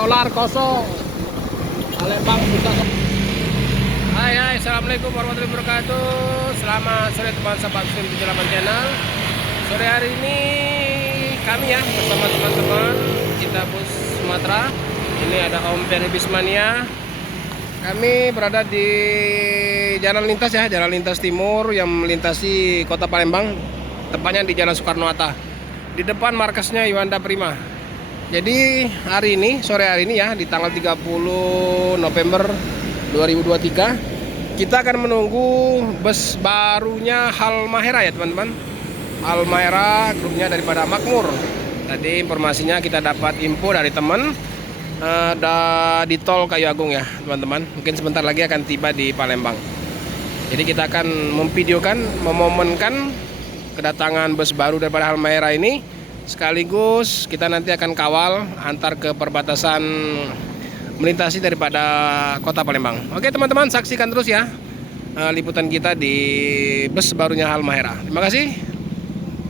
solar kosong. Palembang buka. Hai, assalamualaikum warahmatullahi wabarakatuh. Selamat sore teman sahabat Muslim 78 channel. Sore hari ini kami ya bersama teman-teman kita bus Sumatera. Ini ada Om Ferry Bismania. Kami berada di jalan lintas ya, jalan lintas timur yang melintasi kota Palembang, tepatnya di Jalan Soekarno-Hatta. Di depan markasnya Yuanda Prima. Jadi hari ini, sore hari ini ya, di tanggal 30 November 2023, kita akan menunggu bus barunya Halmahera ya teman-teman. Halmahera grupnya daripada Makmur. Tadi informasinya kita dapat info dari teman di tol Kayu Agung ya teman-teman. Mungkin sebentar lagi akan tiba di Palembang. Jadi kita akan memvideokan, memomenkan kedatangan bus baru daripada Halmahera ini. Sekaligus kita nanti akan kawal antar ke perbatasan melintasi daripada kota Palembang. Oke teman-teman, saksikan terus ya liputan kita di bus barunya Halmahera. Terima kasih.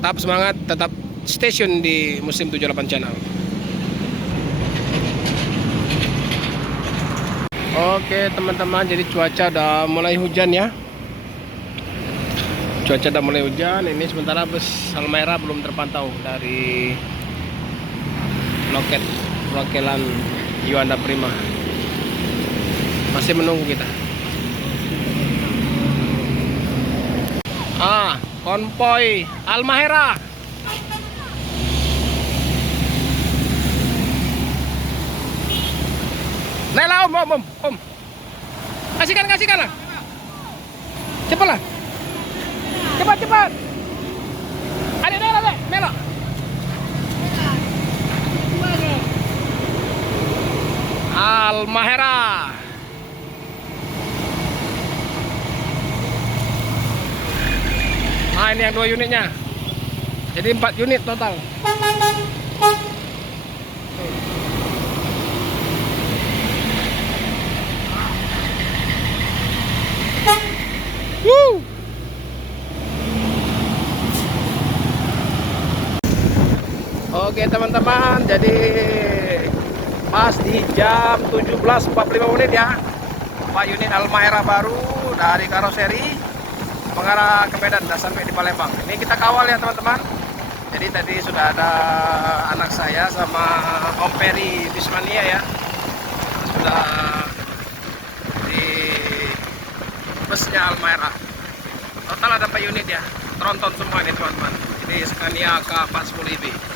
Tetap semangat, tetap stay tune di Muslim 78 channel. Oke teman-teman, jadi cuaca udah mulai hujan ya. Cuaca udah mulai hujan. Ini sementara bus Halmahera belum terpantau dari loket perwakilan Yuanda Prima. Masih menunggu kita. Konvoy Halmahera. Nela om. Kasihkan lah. Cepat lah. Cepat. Ada Melo. Halmahera. Nah ini yang 2 unitnya. Jadi 4 unit total. Oke teman-teman, jadi pas di jam 17.45 menit ya, 4 unit Halmahera baru dari karoseri mengarah ke Medan dan sampai di Palembang. Ini kita kawal ya teman-teman. Jadi tadi sudah ada anak saya sama Om Ferry Bismania ya, sudah di busnya Halmahera. Total ada 4 unit ya, tronton semua ini teman-teman. Ini Scania K40IB.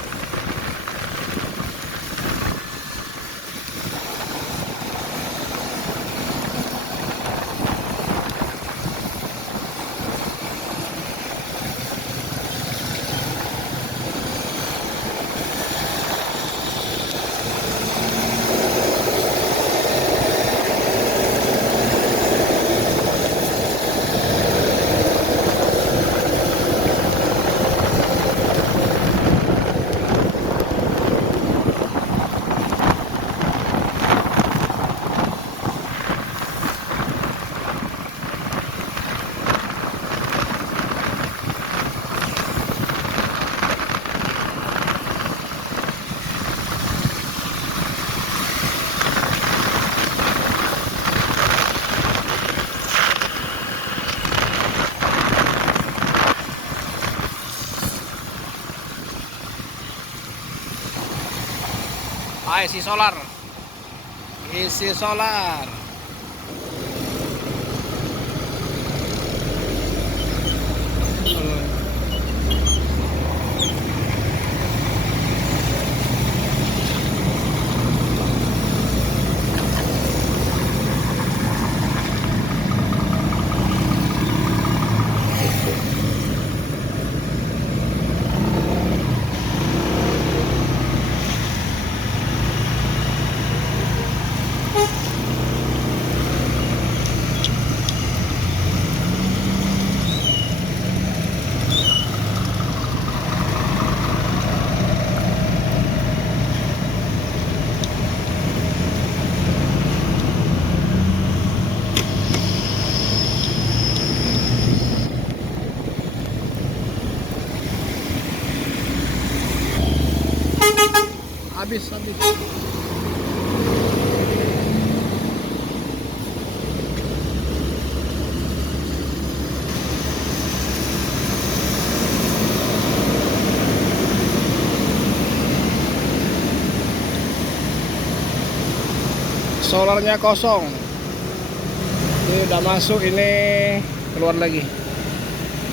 Isi solar. habis. solarnya kosong. Ini udah masuk, ini keluar lagi.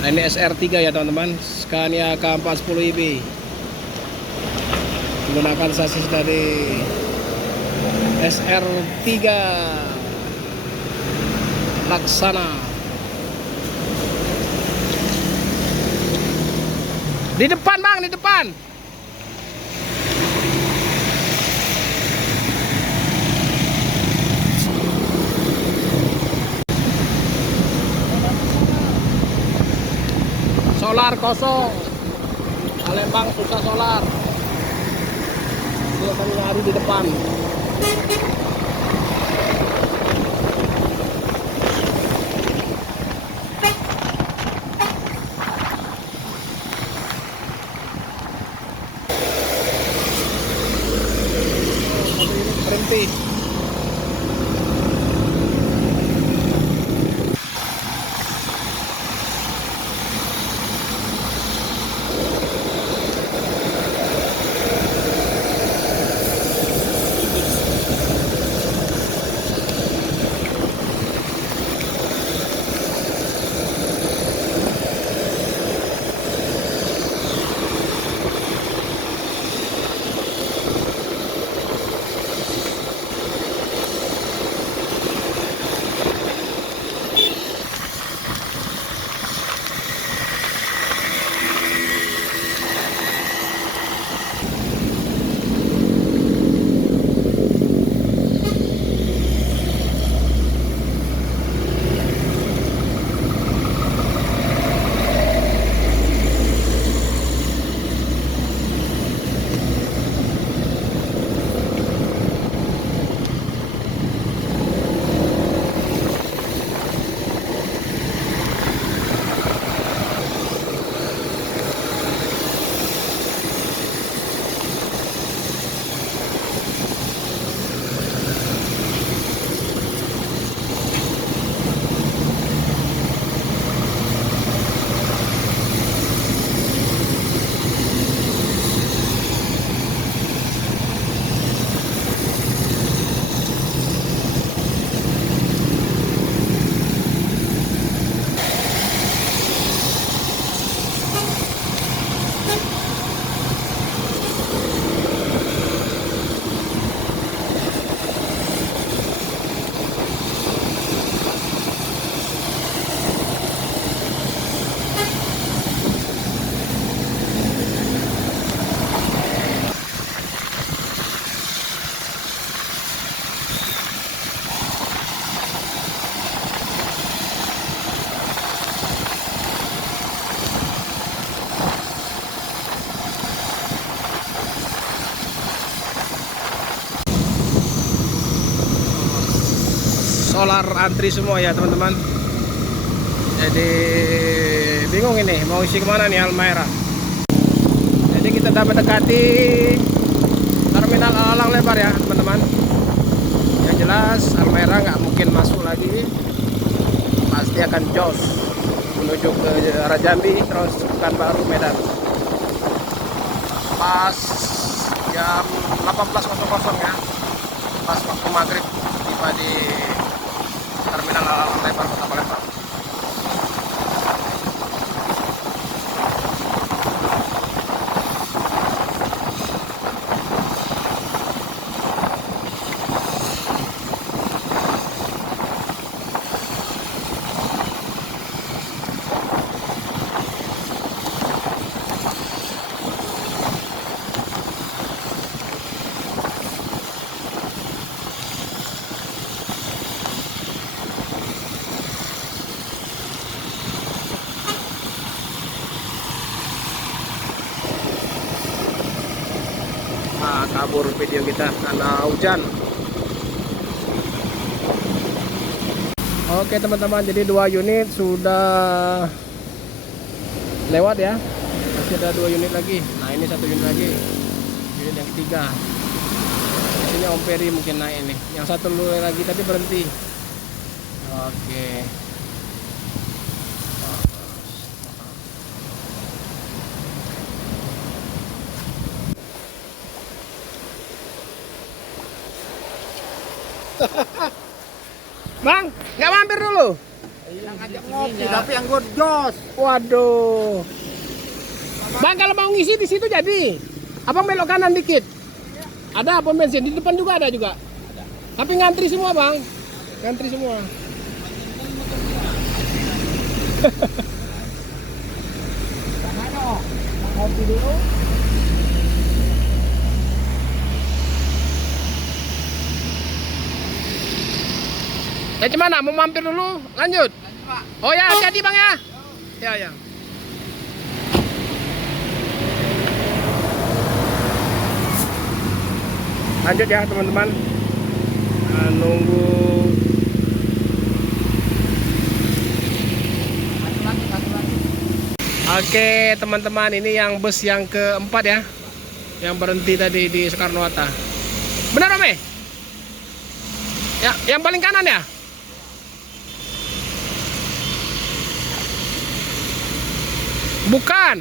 Nah, ini SR3 ya teman-teman, Scania K410iB. Menggunakan sasis dari SR3 Laksana. Di depan bang, di depan. Solar kosong. Palembang susah solar. Dia kami nyari di depan. Berhenti. Solar antri semua ya teman-teman. Jadi bingung ini mau isi kemana nih Halmahera. Jadi kita udah mendekati terminal Alang Lebar ya teman-teman. Yang jelas Halmahera nggak mungkin masuk lagi, pasti akan jos menuju ke arah Jambi terus Pekanbaru Medan. Pas jam 18.00 ya, pas waktu maghrib tiba di terminal Alang Lebar Kota Palembang. Nah, kabur video kita karena hujan. Oke teman-teman, jadi 2 unit sudah lewat ya. Masih ada 2 unit lagi. Nah ini 1 unit lagi, unit yang ketiga. Di sini Om Peri mungkin naik ini. Yang 1 lagi tadi berhenti. Oke. Bang, nggak mampir dulu? Yang ngajak ngopi, tapi yang gue jos. Waduh. Bang, kalau mau ngisi di situ jadi. Abang belok kanan dikit. Ada pom bensin di depan juga ada juga. Tapi ngantri semua, Bang. Ngantri semua. Ngopi dulu. Ya gimana? Mau mampir dulu? Lanjut. Oh ya, jadi Bang ya. Ya, ya. Lanjut ya teman-teman. Nunggu. Oke teman-teman, ini yang bus yang keempat ya, yang berhenti tadi di Soekarno-Hatta. Benar Ome? Ya, yang paling kanan ya? Bukan.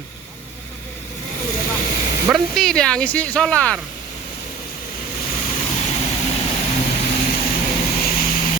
Berhenti dia ngisi solar.